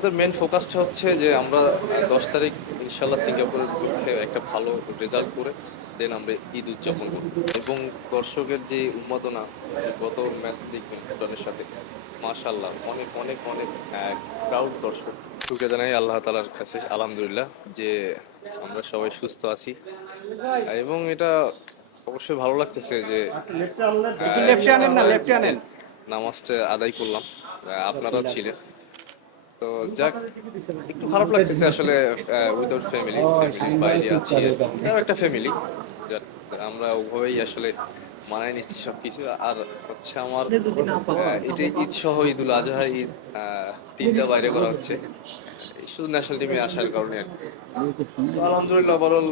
আমাদের মেন ফোকাসটা হচ্ছে যে আমরা 10 তারিখ ইনশাল্লাহ সিঙ্গাপুরের বিপক্ষে একটা ভালো রেজাল্ট করে দেন আমরা ঈদ উদযাপন করব এবং দর্শকের যে উন্মাদনা গত ম্যাচ দেখবেন ভুটানের সাথে মাশাল্লাহ অনেক অনেক অনেক ক্রাউড দর্শক। শুকরিয়া জানাই আল্লাহ তাআলার কাছে আলহামদুলিল্লাহ যে আমরা সবাই সুস্থ আছি এবং এটা অবশ্যই ভালো লাগতেছে যে একটু লেফটে আনেন না, আমরা লেফটে ঈদের আনেন। নামাজটা আদায় করলাম। আপনারাও ছিলেন। তো যাক, একটু খারাপ লাগতেছে আসলে উইদাউট ফ্যামিলি, ফ্যামিলির বাইরে আছি আর কি। এটাও একটা ফ্যামিলি, আমরা ওভাবেই আসলে মানায় নিচ্ছি সবকিছু। আর হচ্ছে আমার এটাই ঈদ সহ ঈদুল আজহা ঈদ, তিনটা বাইরে করা হচ্ছে এই শুধু ন্যাশনাল টিমে আসার কারণে আর কি। তো আলহামদুলিল্লাহ ওভারঅল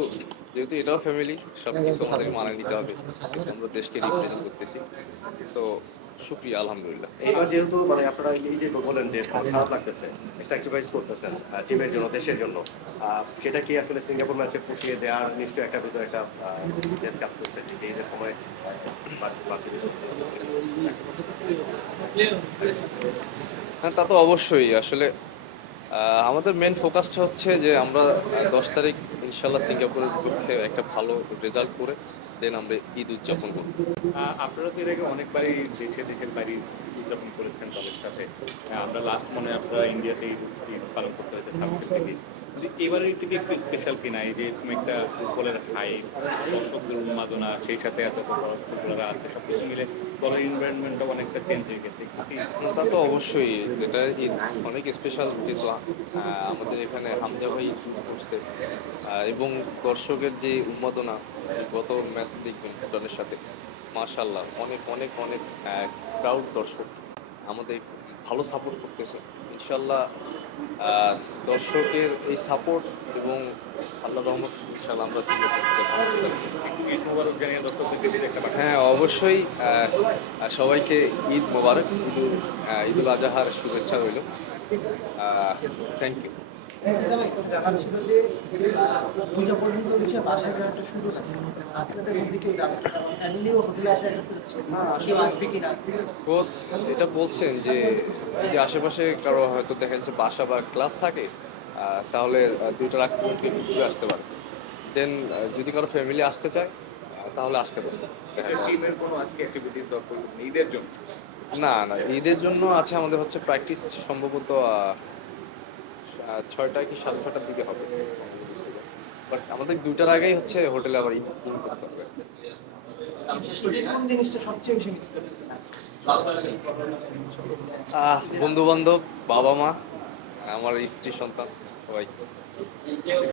যেহেতু এটাও ফ্যামিলি, সবকিছু আমাদেরকে মানায় নিতে হবে, যেহেতু আমরা দেশকে রিপ্রেজেন্ট করতেছি। তো শুক্রিয়া আলহামদুলিল্লাহ। এইবার যেহেতু মানে আপনারা এই যে বলেন যে খারাপ লাগতেছে, স্যাক্রিফাইস করতেছেন টিমের জন্য, দেশের জন্য, সেটা কি আসলে সিঙ্গাপুর ম্যাচে পুষিয়ে দেওয়ার নিশ্চয়ই একটা ভিতরে একটা জেদ কাজ করছে যে এই যে সময় বাঁচিয়ে দিতে হচ্ছে। হ্যাঁ, তা তো অবশ্যই আসলে আমাদের মেন ফোকাসটা হচ্ছে যে আমরা 10 তারিখ ইনশাল্লাহ সিঙ্গাপুরের বিপক্ষে একটা ভালো রেজাল্ট করে দেন আমরা ঈদ উদযাপন করব। আপনারা তো এর আগে অনেকবারই দেশের বাইরে উদযাপন করেছেন দলের সাথে। আমরা লাস্ট মনে হয় আপনারা ইন্ডিয়াতেই ঈদ পালন করতে হয়েছে 26 থেকে। কিন্তু এবারের ঈদটা কি একটু স্পেশাল কিনা? এই যে এরকম একটা ফুটবলের হাইপ, দর্শকদের উন্মাদনা, সেই সাথে এত ফুটবলাররা আছে, সবকিছু মিলে দলের এনভায়রনমেন্টটাও অনেকটা চেঞ্জ হয়ে গেছে। একটু কি তা তো অবশ্যই এটা ঈদ অনেক স্পেশাল, যেহেতু আমাদের এখানে হামজা ভাই করছে এবং দর্শকের যে উন্মাদনা গত ম্যাচ দেখবেন ভুটানের সাথে মাশাল্লাহ অনেক অনেক অনেক ক্রাউড দর্শক আমাদের ভালো সাপোর্ট করতেছে ইনশাল্লাহ। আহ, দর্শকের এই সাপোর্ট এবং আল্লাহ রহমত ইনশাল্লাহ আমরা সিঙ্গাপুরকে ভালো করতে পারবো। ঈদ মোবারক জানিয়ে দর্শকদেরকে যদি একটা বার্তা হ্যাঁ, অবশ্যই সবাইকে ঈদ মোবারক, ঈদুল আজহার শুভেচ্ছা রইল। Thank you. জামাই তো জানা ছিল যে দুইটা পর্যন্ত হচ্ছে বাসায় যাওয়ার একটা সুযোগ আছে, আপনাদের মধ্যে কেউ যাবে ফ্যামিলিও হোটেলে আসার একটা সুযোগ ছিল, কেউ আসবে কিনা? কোচ এটা বলছেন যে যদি আশেপাশে কারো হয়তো দেখা যাচ্ছে বাসা বা ক্লাব থাকে, তাহলে 2টার আগ পর্যন্ত একটু ঘুরে আসতে পারে। দেন যদি কারো ফ্যামিলি আসতে চায় তাহলে আসতে পারে। দেখা যায়। টিমের কোনো আজকে অ্যাক্টিভিটিস দরকার ঈদের জন্য? না না, ঈদের জন্য আছে আমাদের হচ্ছে প্র্যাকটিস সম্ভবত 6টা কি 6:30টার দিকে হবে, বাট আমাদের 2টার আগেই হচ্ছে হোটেলে আবার ইন করতে হবে। কোন জিনিসটা সবচেয়ে বেশি মিস করতেছেন আজকে? বন্ধু বান্ধব, বাবা মা, আমার স্ত্রী সন্তান সবাই।